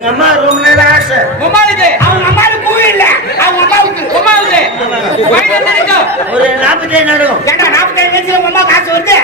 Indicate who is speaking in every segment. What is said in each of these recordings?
Speaker 1: அம்மா ரொம்ப நேரம் ஆசை
Speaker 2: உமாவுக்கு
Speaker 3: அவங்க அம்மாவுக்கு பூ இல்ல அவங்க அம்மாவுக்கு
Speaker 2: இருக்கும்
Speaker 1: ஒரு நாற்பத்தி நடக்கும்
Speaker 3: ஏண்டா நாற்பத்தேழு வயசுல உங்க அம்மா காசு வருது?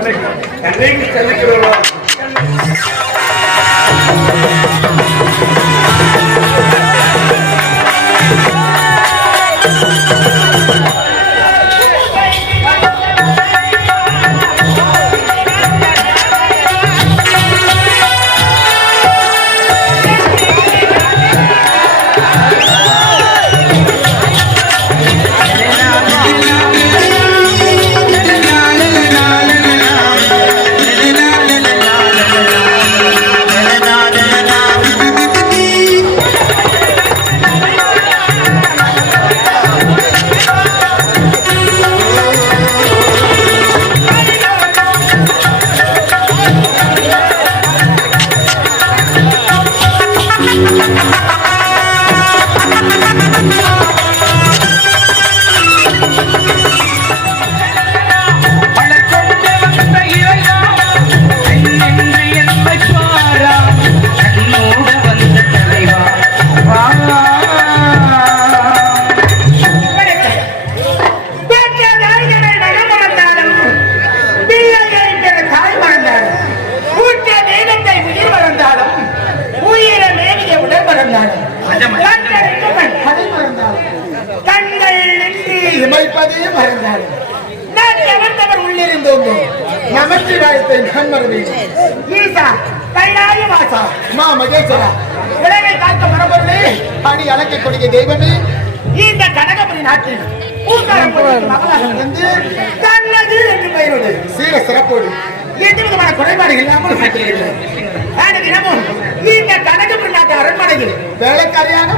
Speaker 4: சொல்றார் கண்ணை கண்ணைக்கு
Speaker 3: எந்த விதமான குறைபாடுகள் இல்லாமல் தினமும் இந்த கனகபுரி நாட்டு அரண்மனையில் வேலைக்காரியாக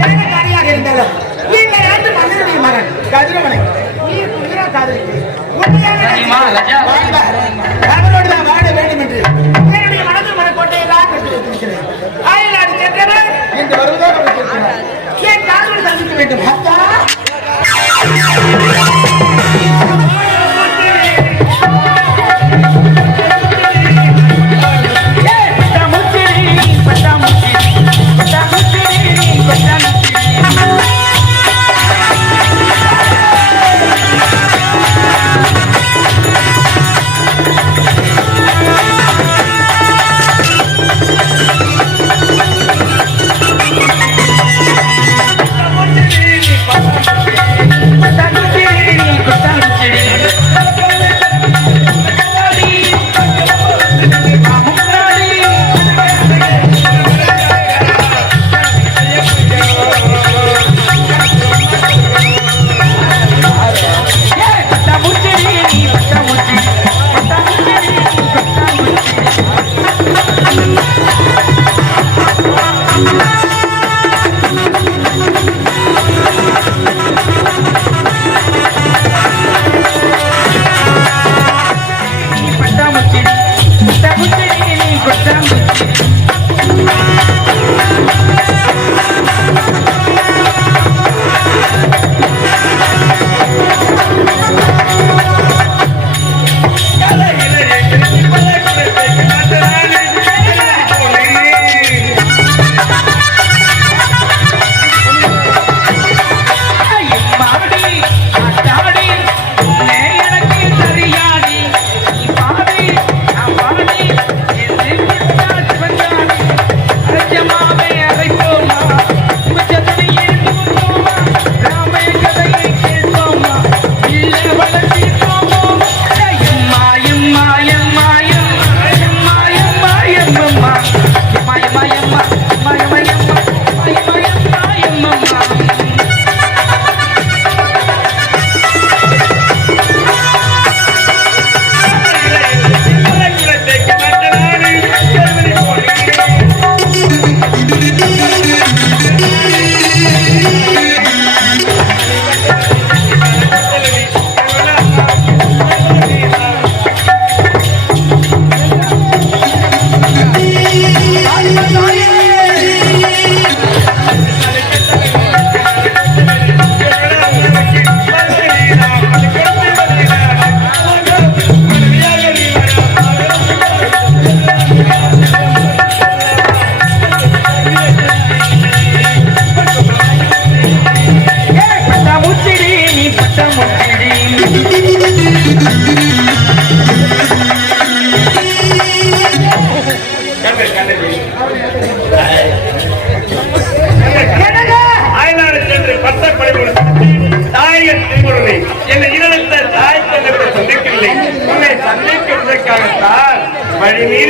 Speaker 3: வேலைக்காரியாக இருந்தாலும் இந்த நாட்டு மன்னருடைய மகன் கதிரவனை உயிர் உயிரா. வாழ்ந்தார். அவரோடு நான் வாழ வேண்டும் என்று என்னுடைய மனது மனக்கோட்டையெல்லாம் கட்டி வைத்திருக்கிறேன் ஆயநாடு சென்றவர் என்று வருவதாக என் காதலை சந்திக்க வேண்டும் அத்தா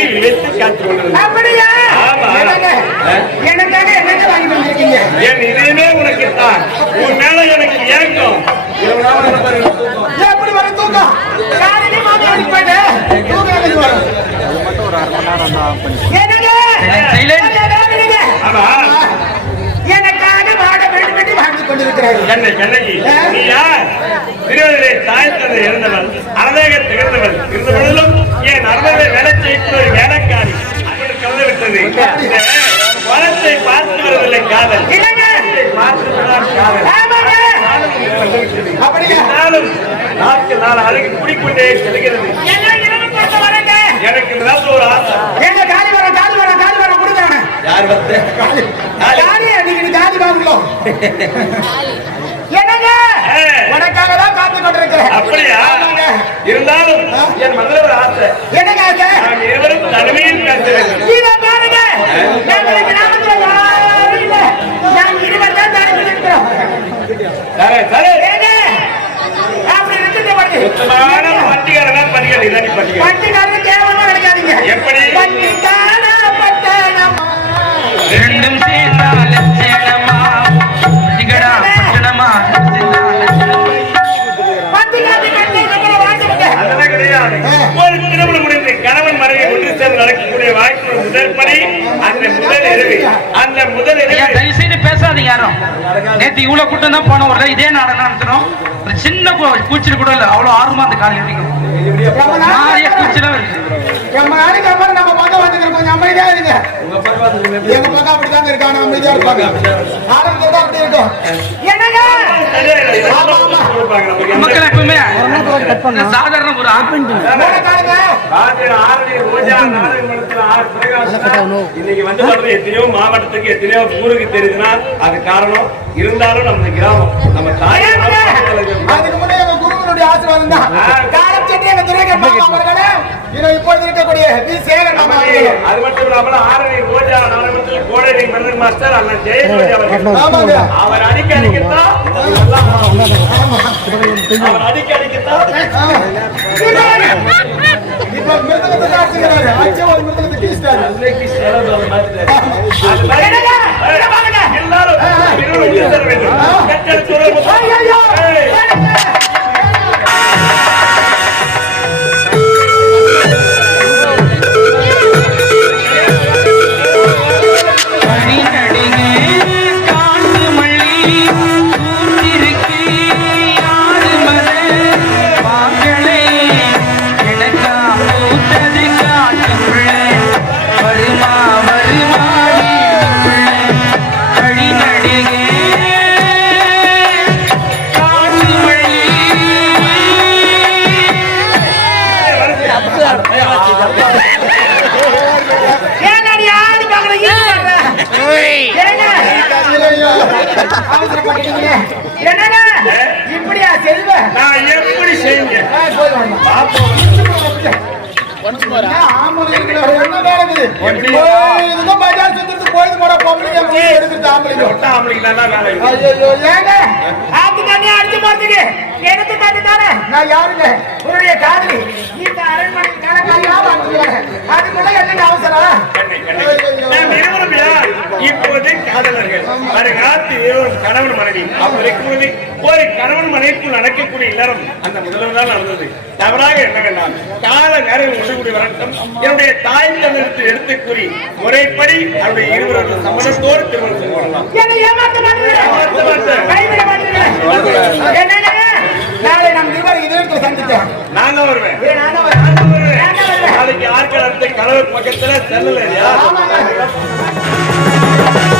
Speaker 3: வைத்து காத்துக் கொண்டிருந்தேன்
Speaker 4: அப்படியா?
Speaker 3: ஆமா.
Speaker 4: என்னங்க? எனக்காக என்னங்க வாங்கி வந்திருக்கீங்க?
Speaker 3: என் இதயமே உனக்கு தான். உன் மேல எனக்கு ஏக்கம். இரவு நாள் நம்ம பாருங்க, தூக்கம்.
Speaker 4: எப்படி வர தூக்கம்? காலையில மாத்தி போயிட்டு தூக்கம் எனக்கு வரும்? என்னங்க
Speaker 5: Silent.
Speaker 4: என்னங்க?
Speaker 3: ஆமா.
Speaker 4: எனக்காக வாட வேண்டும் என்று வாங்கி கொண்டிருக்கிறார்கள்.
Speaker 3: கண்ணை கண்ணகி நீ யார்? திருவதிலே தாய் தந்தை இருந்தவன் அனதேக திகழ்ந்தவன் இருந்த பொழுதிலும் என் அருமதை வேலை செய்யும் ஒரு வேலைக்காரி அப்படி கலந்து விட்டது இந்த பணத்தை பார்த்து வருவதில்லை காதல்.
Speaker 4: இல்லைங்க.
Speaker 3: பணத்தை பார்த்து விடாத காதல்.
Speaker 4: ஆமாங்க.
Speaker 3: காதல் உங்களுக்கு வந்து விட்டது.
Speaker 4: அப்படியா?
Speaker 3: இருந்தாலும் நாட்கு நாள் அழகு குடிக்கொண்டே செல்கிறது. எனக்கு இந்த நாள் ஒரு ஆசை.
Speaker 4: எங்க காலி வர காலி வர காலி வர கொடுத்தாங்க
Speaker 3: யார் வந்து?
Speaker 4: காலி காலி. நீங்க நீ காலி வாங்கலாம் என்னங்க. உனக்காக தான் காத்து கொண்டிருக்கிறேன்
Speaker 3: அப்படியா. இருந்தாலும் என் மனதில் ஒரு ஆசை.
Speaker 4: என்னங்க ஆசை?
Speaker 3: நாம் இருவரும் தனிமையில் பேச வேண்டும்
Speaker 4: இதோ பாருங்க. எங்க கிராமத்துல யாரும் இல்ல நான் இருவர் தான் தனித்து நிற்கிறோம்
Speaker 3: சரி அதெல்லாம் கிடையாது ஒரு திருமணம் முடிந்து கணவன் மனைவி ஒன்று சேர்ந்து நடக்கக்கூடிய வாய்ப்பு முதல் படி அந்த முதல் இரவு அந்த முதல்
Speaker 5: ஐயா
Speaker 3: இரவு
Speaker 5: தயவு செய்து பேசாதீங்க யாரும். நேத்து இவ்வளவு கூட்டம் தான் போன ஒரு இதே நாடகம் நடத்துறோம் ஒரு சின்ன கூச்சல் கூட இல்ல. அவ்வளவு ஆர்வமா அந்த காலையில் வரைக்கும் நிறைய கூச்சலும் இருக்கு.
Speaker 4: நம்ம பக்கம் வந்துக்கிறோம். கொஞ்சம் அமைதியா இருங்க. எங்க பக்கம் அப்படிதாங்க இருக்காங்க. அமைதியா இருப்பாங்க. ஆரம்பத்துல தான் அப்படி இருக்கும்.
Speaker 5: மக்கள் எப்பவுமே சாதாரண ஒரு
Speaker 3: இன்னைக்கு வந்து பாருங்க எத்தனையோ மாவட்டத்துக்கு எத்தனையோ ஊருக்கு தெரியுதுன்னா அது காரணம் இருந்தாலும் நம்ம கிராமம் நம்ம தாய்
Speaker 4: அதுக்கு முன்னே எங்க குருவனுடைய ஆசீர்வாதம் தான். எங்க துறைகள் மாமா அவர்களே இன்னும் இப்பொழுது இருக்கக்கூடிய வி. சேகர் மாமா அவர்கள்.
Speaker 3: அது மட்டும் இல்லாமல் ஆரணி ரோஜா நாடகத்தில் கோடை மன்னர் மாஸ்டர் அண்ணன் ஜெயசூரி அவர்கள். அவர் அடிக்க அடிக்கத்தான் அவர் அடிக்க அடிக்கத்தான்
Speaker 4: இப்ப மிருதகத்தை தான் அடிச்சுக்கிறாரு அடிச்ச ஒரு மிருதகத்தை கீழ்ச்சிட்டாரு
Speaker 3: அது மாதிரி எல்லாரும் வேண்டும்.
Speaker 4: ஆம்பளைங்க.
Speaker 3: ஒட்ட இல்லை.
Speaker 4: ஐயையோ, ஏங்க? ஆத்து தண்ணியை அடிச்சு போறதுக்கு எடுத்து காட்டு தானே? நான் யாருங்க? உன்னுடைய காதலி. இந்த அரண்மனை கணக்காயெல்லாம் வாங்குவாங்க. அதுக்குள்ள என்னங்க அவசரம்?
Speaker 3: இப்போது காதலர்கள். வருங்காலத்து இருவரும் கணவன் மனைவி. இருக்கும்போது ஒரு கணவன் மனைவிக்குள் நடக்கக்கூடிய இல்லறம் அந்த முதல்வர் தான் நடந்தது. தவறாக என்ன கண்டால் கால நேரம் ஒன்று கூடி வரட்டும். என்னுடைய தாய் தந்தைக்கு எடுத்து கூறி முறைப்படி அவருடைய இருவரும் சம்மதத்தோடு திருமணம் செய்து கொள்ளலாம்?
Speaker 4: நாளை நம் இருவரும் இதே இடத்துல சந்திக்கலாம்.
Speaker 3: நான் தான் வருவேன். நாளைக்கு ஆட்கள் அடுத்த கணவர் பக்கத்துல செல்லல
Speaker 2: Thank
Speaker 1: you.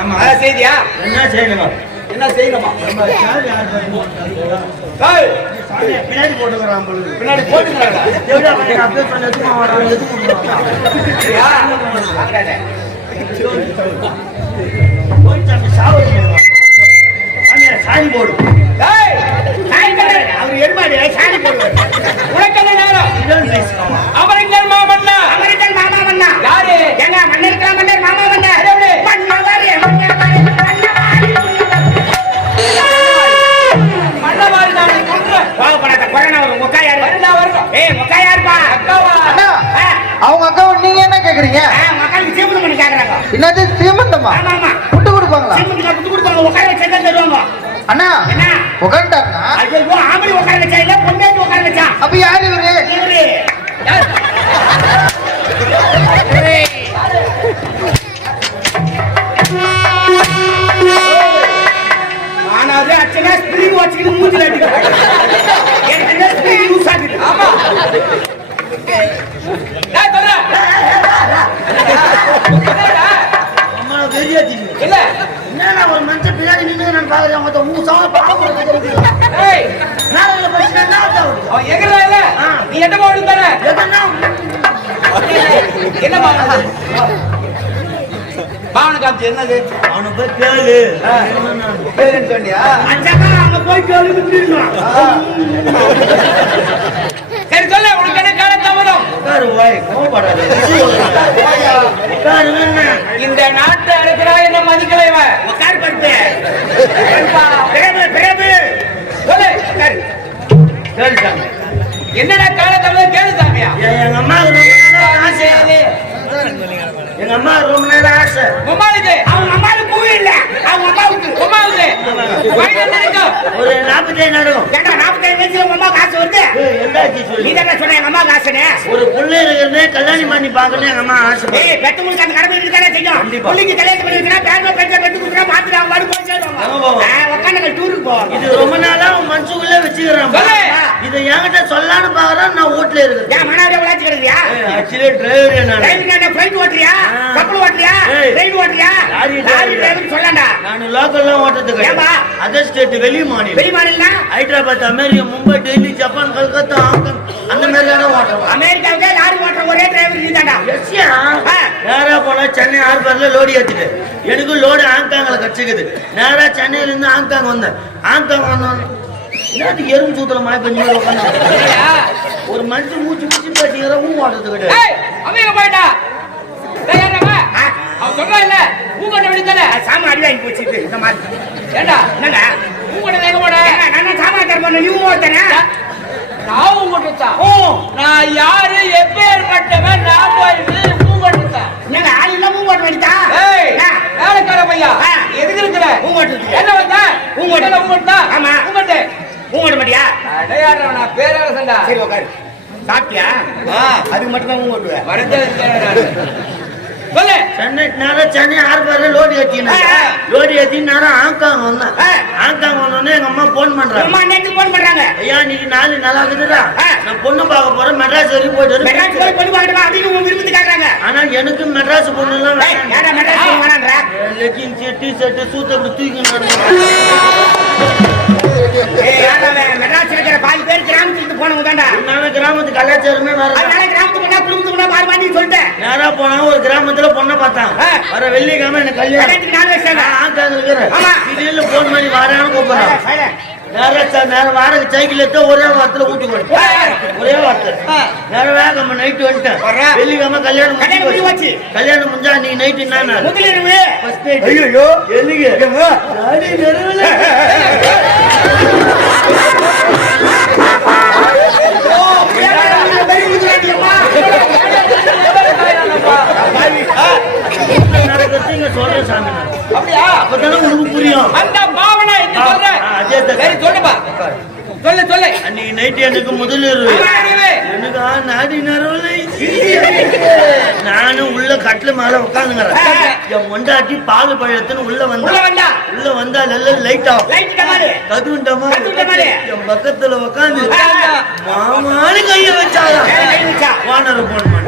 Speaker 2: அதான் செய்தியா?
Speaker 1: என்ன செய்யணுமா?
Speaker 2: என்ன செய்யணுமா?
Speaker 1: பின்னாடி போட்டுக்கிறான்.
Speaker 2: பின்னாடி போட்டுக்கிறாங்க.
Speaker 1: சாணி போடு.
Speaker 2: டேய்,
Speaker 4: அவர் எருமாடு சாணி போடுவார்
Speaker 2: உனக்கு என்ன நேரம். அமரங்கள் மாமன்னா?
Speaker 4: அமெரிக்கன் மாமா மன்னா
Speaker 2: யாரு?
Speaker 4: எங்க மன்னர்
Speaker 2: அவன் எங்கடா இல்ல?
Speaker 1: ஆ.
Speaker 2: நீ என்ன போடு தானே என்ன பாவனை காமிச்சு என்னது?
Speaker 1: அவனை போய் கேளு.
Speaker 2: சொன்னியா?
Speaker 4: அச்சக்கா அங்க போய் கேளுன்னு திரும்பணும்
Speaker 2: சரி சொல்ல உனக்கு என்ன கால தாமதம் இந்த நாட்டு அழைக்கிறா என்ன மதிக்கல இவன்.
Speaker 4: உட்கார் படுத்து பிரபு பிரபு.
Speaker 2: சொல்லு.
Speaker 1: கேளு சாமி
Speaker 2: என்னடா கால தாமதம் கேளு சாமியா
Speaker 1: எங்க அம்மா ஆசை. எங்க அம்மா ரொம்ப நேரம் ஆசை.
Speaker 2: உமாளுக்கு
Speaker 4: அவங்க அம்மாவுக்கு பூ இல்ல. அவங்க அம்மாவுக்கு.
Speaker 1: ஒரு நாற்பத்தி நடக்கும்
Speaker 4: ஏண்டா வயசுல உங்க அம்மா காசு வருது? நீ தானே சொன்ன எங்க அம்மா காசுன்னு
Speaker 1: ஒரு பிள்ளை இருக்கிறதே கல்யாணம் பண்ணி பார்க்கணும் எங்க அம்மா ஆசை
Speaker 4: ஏய் பெத்தவங்களுக்கு அந்த கடமை இருக்குதானே செய்யும். பிள்ளைக்கு கல்யாணம் பண்ணி வச்சுனா பேரமா பெற்ற பெற்று கொடுத்துனா மாத்திட்டு அவங்க வாடி போய் சேருவாங்க
Speaker 1: இது ரொம்ப நாளா உன் மனசுக்குள்ளே வச்சுக்கிறேன். இதை என்கிட்ட சொல்லான்னு பாக்குறேன் நான் வீட்டுல இருக்கிறேன்.
Speaker 4: மனாவே விளையாச்சு கிடக்குறியா?
Speaker 1: ஆக்சுவலி டிரைவர்
Speaker 4: என்ன ஓட்டுறியா? ஓட்டுறியா. ட்ரெயின் ஓட்டுறியா?
Speaker 1: லாரி.
Speaker 4: டிரைவர் சொல்லண்டா.
Speaker 1: நான் லோக்கல்லாம் ஓட்டுறதுக்கு
Speaker 4: ஏம்பா?
Speaker 1: அதர் ஸ்டேட் வெளி மாநிலம்.
Speaker 4: வெளி மாநிலம்னா
Speaker 1: Hyderabad America Mumbai Delhi Japan Calcutta Hong Kong. அந்த மாதிரி தானே ஓட்டுறோம்
Speaker 4: அமெரிக்காவுக்கே லாரி ஓட்டுற? ஒரே டிரைவர் நீ தாண்டா
Speaker 1: எஸ்யா. நேரா போனா சென்னை ஹார்பர்ல லோடு ஏத்திட்டு. எனக்கு லோடு ஹாங்காங்ல கச்சிக்குது. நேரா சென்னையில இருந்து ஹாங்காங் வந்தேன். ஹாங்காங் வந்தோம் என்னது எறும்பு சூத்துல மழை பெஞ்சு மாதிரி உட்காந்து ஒரு மனுஷன் மூச்சு மூச்சு பேசிக்கிற ஊ ஓட்டுறது கிடையாது.
Speaker 2: சொல்றான் இல்ல பூங்கொண்ட வேண்டியதானே
Speaker 4: சாமா அடி வாங்கி போச்சு இந்த மாதிரி.
Speaker 2: ஏண்டா?
Speaker 4: என்னங்க?
Speaker 2: பூங்கொண்ட எங்க போட
Speaker 4: நான் சாமான் பண்ண நீ ஓட்டுறேன்
Speaker 2: நான் பூங்கொண்டா
Speaker 4: ஓ.
Speaker 2: நான் யாரு? எப்பேற்பட்டவன் நான் போயிட்டு பூங்கொண்டா
Speaker 4: என்னங்க ஆள் இல்லாம ஓட்ட வேண்டியதா
Speaker 2: ஏய். வேலைக்கார பையா. எதுக்கு இருக்கிற
Speaker 4: பூங்கொட்டுறதுக்கு.
Speaker 2: என்ன வந்த
Speaker 4: பூங்கொட்டு.
Speaker 2: பூங்கொட்டா?
Speaker 4: ஆமா.
Speaker 2: பூங்கொட்டு.
Speaker 4: ஊங்க மாட்டியா
Speaker 2: அடையாடுற நான் பேரரசன்டா
Speaker 4: சரி உட்காரு சாப்பிட்டியா? அதுக்கு மட்டும் தான் ஓட்டுவேன்
Speaker 2: வரஞ்சது சொல்லு
Speaker 1: சென்னை நேரா சென்னை ஹார்பர்ல லோடு ஏத்தினேன்
Speaker 4: ஆ.
Speaker 1: லோடு ஏத்தி நேரா ஹாங்காங் வந்தேன். ஹாங்காங் வந்தோடனே எங்க அம்மா போன் பண்றாங்க.
Speaker 4: அம்மா நேத்து போன் பண்றாங்க.
Speaker 1: ஐயா இன்னைக்கு நாலு நல்லா இருக்குதுடா.
Speaker 4: ஆ.
Speaker 1: நான் பொண்ணு பார்க்க போறேன். மெட்ராஸ் வரைக்கும் போயிட்டு
Speaker 4: மெட்ராஸ் போய் பொண்ணு பார்க்கணுமா உங்க விரும்பி கேக்குறாங்க.
Speaker 1: ஆனா எனக்கு மெட்ராஸ் பொண்ணு எல்லாம்
Speaker 4: ஏன்டா மெட்ராஸ்
Speaker 1: லெக்கின்ஸ் சூத்த அப்படி தூக்கி நடந்து
Speaker 4: மெட்ராஸ் இருக்கிற பாதி பேர் கிராமத்துல இருந்து போனவங்க தான்டா.
Speaker 1: நாங்க கிராமத்து கலாச்சாரமே வேற.
Speaker 4: அதனால கிராமத்துக்கு பாரு மாட்டி சொல்லிட்டேன்.
Speaker 1: நேரா போனா ஒரு கிராமத்துல பொண்ணை பார்த்தான். வர வெள்ளிக்கிழமை எனக்கு கல்யாணம்.
Speaker 4: கல்யாணத்துக்கு
Speaker 1: நான்
Speaker 4: ஆமா.
Speaker 1: போன் பண்ணி வாரான்னு கூப்பிடுறான். நேரா ச- நேரா வாடகை சைக்கிள் எடுத்து ஒரே வாரத்துல ஊட்டி ஒரே வார்த்தை நேரம் வேகமா நைட்டு வந்துட்டேன். வெள்ளிக்கிழமை கல்யாணம்
Speaker 4: கல்யாணம்
Speaker 1: முடிஞ்சு
Speaker 4: முடிஞ்சு
Speaker 1: போச்சு. கல்யாணம் முடிஞ்சா நீ நைட்டு என்ன நாள்?
Speaker 4: முதலிரவு
Speaker 2: அப்படியா
Speaker 1: அப்பதானே உனக்கு புரியும்
Speaker 2: அந்த பாவனை இங்க சொல்றேன்
Speaker 1: ஆ, அதே தான்.
Speaker 2: சரி சொல்லுப்பா. சொல்லு
Speaker 1: எனக்கு முதலிரவு. எனக்கு நாடி நானும் உள்ள கட்டில மேல உட்காந்துங்கிறேன் என் மொண்டாட்டி பால் பழத்துன்னு உள்ள வந்தா. உள்ள வந்தா? எல்லாம் லைட் ஆகும். கதுண்டமா. என் பக்கத்துல உட்காந்து
Speaker 4: ஆ.
Speaker 1: மாமானு கைய
Speaker 4: வச்சா
Speaker 1: ஓனர் போன் பண்ண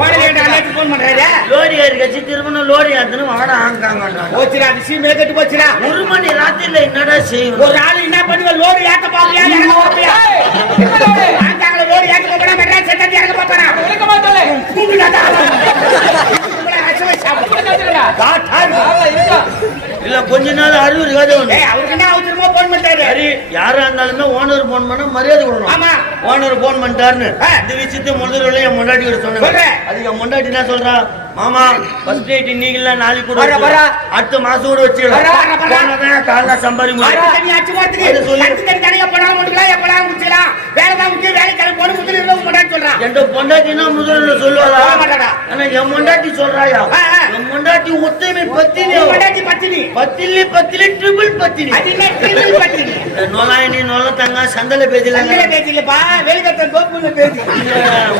Speaker 4: போன் பண்றாரு?
Speaker 1: லோரி கட்சி திருமணம் லோரி ஏத்துன்னு வாட ஆங்காங்க
Speaker 4: போச்சுடா விஷயமே கெட்டு போச்சுடா.
Speaker 1: ஒரு மணி ராத்திரில என்னடா செய்யும்
Speaker 4: ஒரு ஆள் என்ன பண்ணுவ? ஏத்த ஏத்த மெட்ராஸ் இறங்க இறங்க மாட்டல கூப்பிடாதா
Speaker 1: இல்ல கொஞ்ச நாள் அறிவுரை கதை ஒண்ணு
Speaker 4: ஏய் அவருக்கு என்ன அவசரமா போன் பண்ணிட்டாரு
Speaker 1: சரி யாரா இருந்தாலுமே ஓனர் போன் பண்ணா மரியாதை கொடுக்கணும்.
Speaker 4: ஆமா.
Speaker 1: ஓனர் போன் பண்ணிட்டாருன்னு. இந்த விஷயத்தை முதல்ல என் முன்னாடி கிட்ட சொன்னேன்.
Speaker 4: சொல்றேன்.
Speaker 1: அது என் முன்னாடி என்ன சொல்றா? மாமா ஃபர்ஸ்ட் டேட் இன்னைக்கு இல்ல நாளைக்கு கூட. அடுத்த மாசம் கூட. போனதான் காலைல சம்பாதி என் பொண்டாட்டினா முதல்ல சொல்லுவாளா
Speaker 4: சொல்ல மாட்டாடா.
Speaker 1: ஆனா என் பொண்டாட்டி சொல்றாயா? பொண்டாட்டி ஒத்தைமை பத்தினி
Speaker 4: நீ பொண்டாட்டி பத்தினி.
Speaker 1: பத்திலி பத்திலி ட்ரிபிள் பத்தினி.
Speaker 4: அது என்ன கிரிமினல் பத்தினி?
Speaker 1: நொலாயினி நொலத்தங்க சந்தல பேஜில
Speaker 4: சந்திர பேச்சு இல்லப்பா வெளிக்கட்ட கோப்புல பேச்சு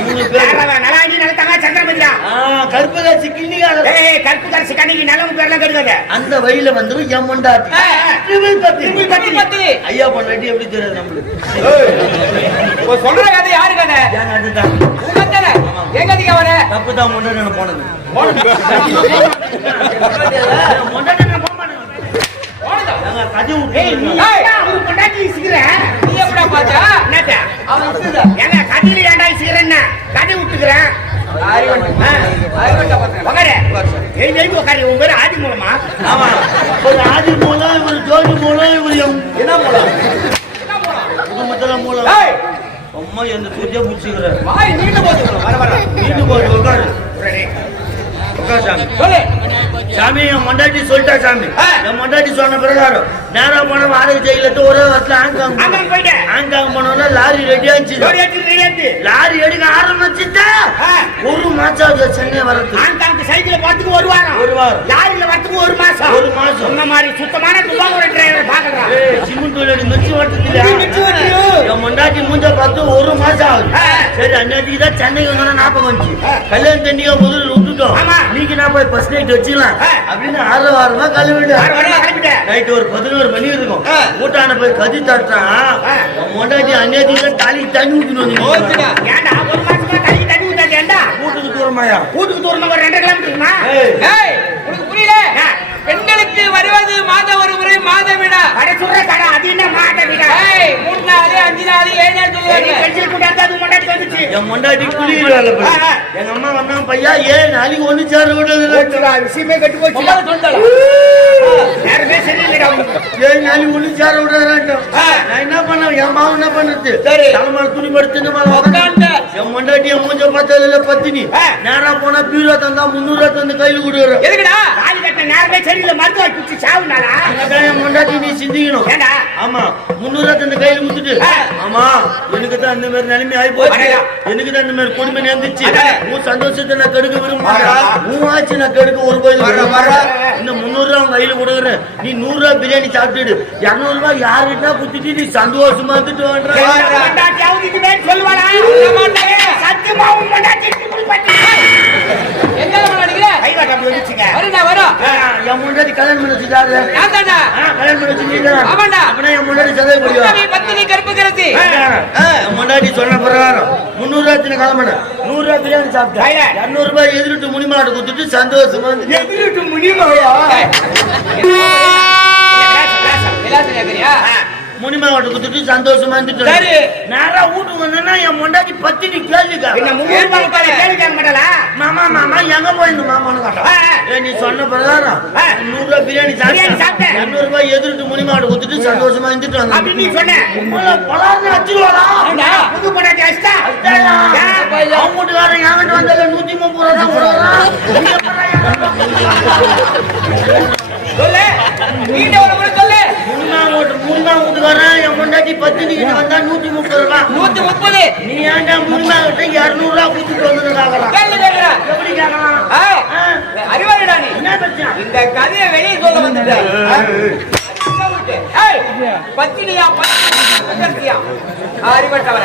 Speaker 1: மூணு பேர்.
Speaker 4: நலாங்கி நடத்தாங்க சந்திரபதியா
Speaker 1: காட்சி கிண்ணிக்காக
Speaker 4: ஏய் கருப்பு கரிசி கண்ணிக்கு நல்லவங்க பேர்லாம் கெடுக்காத
Speaker 1: அந்த வழியில வந்து
Speaker 4: ஆ, ஆ.
Speaker 1: ட்ரிபிள் பத்தினி.
Speaker 4: ட்ரிபிள் பத்தினி.
Speaker 1: ஐயா பொண்டாட்டி எப்படி தெரியாது நம்மளுக்கு?
Speaker 4: சொல்ற கதை யாரு கதை?
Speaker 1: ஏங்க அதுதான்
Speaker 4: எங்க அதிக வர
Speaker 1: தப்பு தான் முன்னாடி போனது
Speaker 4: அவன் ஆதி மூலமா?
Speaker 1: ஆமா. ஒரு ஆதி மூலம் இவர் ஜோதி மூலம் இவர் என்ன மூலம்? குடும்பத்துல மூலம்.
Speaker 4: ஏய்!
Speaker 1: அம்மா என்ன பிடிச்சிக்கிறேன்
Speaker 4: வாய் நீண்டு போதும் வர வர.
Speaker 1: சாமி. சாமி என் மொண்டாட்டி சொல்லிட்டா சாமி. என் மொண்டாட்டி சொன்ன பிரகாரம். நேரா போன வாடகை ஜெயிலத்து ஒரே வருஷத்துல
Speaker 4: ஆமாங்க போயிட்டேன்
Speaker 1: ஆங்காங் போனோம்னா லாரி ரெடி ஆச்சு லாரி எடுக்க ஆரம்பிச்சுட்டா. ஒரு மாசம் சென்னை வரது
Speaker 4: ஆண்டாங்க சைக்கிள் வரத்துக்கு ஒரு வாரம்.
Speaker 1: ஒரு வாரம்.
Speaker 4: லாரியில வரத்துக்கு ஒரு மாசம்.
Speaker 1: ஒரு மாசம்.
Speaker 4: உன்ன மாதிரி சுத்தமான துபாக்கூட டிரைவர் பாக்குறான்
Speaker 1: சிமெண்ட் விளையாடி மிச்சு ஓட்டத்தில மொண்டாட்டி மூஞ்ச பார்த்து ஒரு மாசம் ஆகுது. சரி அன்னைக்கு தான் சென்னைக்கு வந்தோம்னா ஞாபகம் வந்துச்சு. கல்யாணம் தண்ணியா முதல்ல விட்டுட்டோம். நீங்க நான் போய் ஃபர்ஸ்ட் நைட் வச்சுக்கலாம். அப்படின்னு ஆறு வாரமா கழுவிடு
Speaker 4: ஆறு வாரமா கிளம்பிட்டேன்.
Speaker 1: ஒரு மணி இருக்கும். கூட்டான போய் கதி தட்டுறான் அன்னைக்கு தான் தாலி தண்ணி ஊத்தின்னு வந்து
Speaker 4: ஏன்டா ஒரு மாசமா தண்ணி தண்ணி ஊத்தாது ஏன்டா
Speaker 1: கூட்டுக்கு தூரமாயா?
Speaker 4: வீட்டுக்கு தூரம் ஒரு ரெண்டு கிலோமீட்டர் இருக்குமா?
Speaker 1: ஏய்.
Speaker 4: ஏய் உனக்கு புரியல? பெண்களுக்கு வருவது மாதம் ஒரு முறை மாதம் விட. அட சொல்ற கடை அது என்ன மாத விட? ஏய் மூணு நாள் அஞ்சு நாள் ஏழு நாள் சொல்லுவாங்க. பென்சில் கூட்டாது அது முன்னாடி வந்துச்சு
Speaker 1: என்
Speaker 4: ஆ, ஆ.
Speaker 1: எங்க அம்மா வந்தாங்க பையா ஏன் நாளைக்கு ஒண்ணு சேர விடுறது?
Speaker 4: விஷயமே கட்டு போச்சு யாருமே
Speaker 1: ஏழு சேர விடுறது
Speaker 4: ஆ.
Speaker 1: நான் என்ன பண்ண என் மாவு என்ன பண்ணுது
Speaker 4: சரி.
Speaker 1: தலைமையில துணி படுத்துன்னு. என் மொண்டாட்டி என் மூஞ்ச பார்த்ததுல பத்தினி. நேரா போனா பீரோ தந்தா முன்னூறு ரூபா தந்து கையில கொடுக்குறோம்
Speaker 4: எதுக்குடா? கட்ட நேரமே சரியில்லை மருந்து வாங்கி குடிச்சு சாவுனாடா
Speaker 1: என் மொண்டாட்டி நீ சிந்திக்கணும்.
Speaker 4: ஏண்டா?
Speaker 1: ஆமா முன்னூறு ரூபா தந்து கையில கொடுத்துட்டு. ஆமா எனக்கு தான் இந்த மாதிரி நிலைமை ஆகி போச்சு. எனக்கு தான் இந்த மாதிரி கொடுமை நேர்ந்துச்சு. உன் சந்தோஷத்தை நான் கெடுக்க விரும்ப
Speaker 4: வரா.
Speaker 1: மாட்டேன் உன் ஆச்சு நான் கெடுக்க ஒரு கோயில். இந்த முந்நூறு ரூபா கையில கொடுக்குறேன். நீ நூறு ரூபா பிரியாணி சாப்பிட்டுடு. இருநூறு ரூபாய் யாருக்கிட்ட குத்திட்டு நீ சந்தோஷமா
Speaker 4: இதுவே சொல்லுவாடா சத்தியமா உன் பொண்டாட்டி இப்படி பண்ணி
Speaker 2: எங்க நினைக்கிற
Speaker 4: கை காட்ட அப்படி வந்துச்சுங்க
Speaker 2: வருடா வரும்
Speaker 1: என் முன்னாடி கல்யாணம் பண்ணி வச்சுட்டாரு.
Speaker 2: நான் தாண்டா
Speaker 1: ஆ, கல்யாணம் பண்ணி வச்சுட்டீங்க.
Speaker 2: ஆமாண்டா.
Speaker 1: அப்படின்னா என் முன்னாடி சதவீதம் முடியும்
Speaker 2: பத்தினி கருப்பு கரசி.
Speaker 1: முன்னாடி சொன்ன பிரகாரம் முந்நூறு ரூபாய் கிளம்பின நூறு ரூபாய் பிரியாணி
Speaker 4: கையில.
Speaker 1: சாப்பிட்டேன் இருநூறு ரூபாய் எதிர்ட்டு முனிமாடு குத்துட்டு சந்தோஷமா வந்து
Speaker 4: எதிரிட்டு முடியுமாயா
Speaker 2: விலாசம் கேக்குறியா
Speaker 1: முனிமாவட்ட குத்துட்டு சந்தோஷமா வந்துட்டு
Speaker 2: சரி.
Speaker 1: நேரா வீட்டுக்கு வந்தேன்னா என் முண்டாட்டி பத்தினி கேள்விக்கா.
Speaker 4: என்ன முன்னூறு ரூபாய் கேள்வி கேட்க மாட்டாளா?
Speaker 1: மாமா மாமா எங்க போயிருந்த மாமான்னு. ஏய், நீ சொன்ன பிரகாரம். நூறு ரூபாய் பிரியாணி சாப்பிட்டேன். இருநூறு ரூபாய் எதிர்ட்டு முனிமாடு குத்துட்டு சந்தோஷமா இருந்துட்டு
Speaker 4: அப்படி நீ
Speaker 1: வந்தேன்
Speaker 4: சொன்ன
Speaker 1: பலார்னு?
Speaker 4: புது?
Speaker 1: அவங்க வீட்டுக்காரன் நூத்தி முப்பது ரூபா தான். நீ என்கிட்ட
Speaker 2: சொல்லு. நீண்ட ஒரு சொல்லு.
Speaker 1: மூணாம் ஓட்டு மூணாம் வீட்டுக்காரன் என் முன்னாடி பத்து டிகிரி வந்தா நூத்தி முப்பது ரூபா.
Speaker 2: நூத்தி முப்பது?
Speaker 1: நீ ஏன்டா மூணாம் கிட்ட இருநூறு ரூபா கொடுத்துட்டு வந்தது கேட்கலாம்
Speaker 2: நீ.
Speaker 1: என்ன பிரச்சனை?
Speaker 2: கதையை வெளியே சொல்ல வந்துட்டேன் பத்தினியா பத்தினியா அறிவட்டவன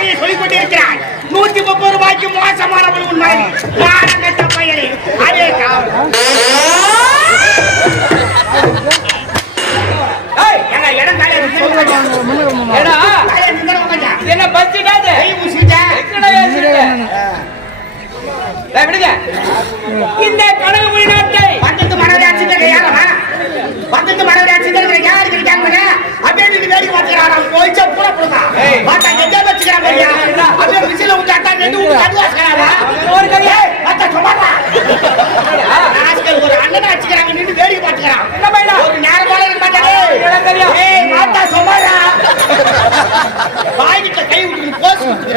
Speaker 4: மனைவியை சொல்லிக் கொண்டிருக்கிறார் நூத்தி முப்பது ரூபாய்க்கு மோசமானவள் உண்மை. பாரங்கட்ட பயலே அதே காவல்.
Speaker 2: என்ன பச்சிட்டாது விடுங்க. இந்த கனவு
Speaker 4: உள்நாட்டை பந்தத்து மனதாட்சி கிடையாதா பந்தத்து மனதாட்சி யாரு கிடைக்காங்க அப்படியே வேடிக்கை பார்த்துக்கிறாரா போயிச்சா பூரா
Speaker 1: போடுதான்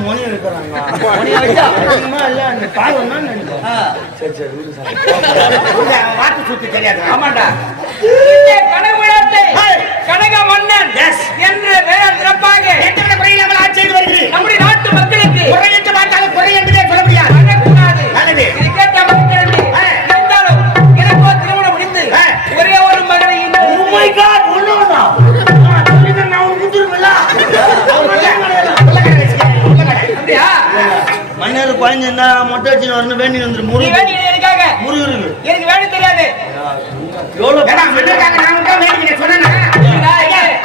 Speaker 1: மொழி எடுக்கிறாங்க
Speaker 4: வாக்கு சுத்தி தெரியாது
Speaker 2: ஆமாண்டா கனகுலத்தை கனக மன்னன் என்ற பெயர் சிறப்பாக நம்முடைய நாட்டு மக்களுக்கு
Speaker 1: குழந்தை இருந்தா மொட்டை வச்சு வரணும் வேண்டி வந்துரு. முருகு
Speaker 2: எனக்காக
Speaker 1: முருகு இருக்கு
Speaker 2: எனக்கு வேணும் தெரியாது.
Speaker 1: எவ்வளவு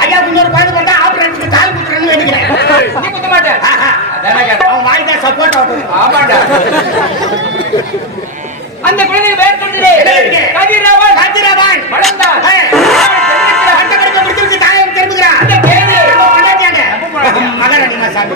Speaker 4: ஐயா இன்னொரு குழந்தை பார்த்தா ஆபரேஷனுக்கு கால் குத்துறேன்னு வேண்டிக்கிறேன்.
Speaker 2: நீ குத்த
Speaker 4: அவன் வாய்க்கா சப்போர்ட் ஆகட்டும்
Speaker 2: ஆமாடா அந்த குழந்தை பேர் சொல்லுது கதிரவன்.
Speaker 4: கதிரவன்.
Speaker 2: வளர்ந்தான்.
Speaker 4: மகாராணி சாமி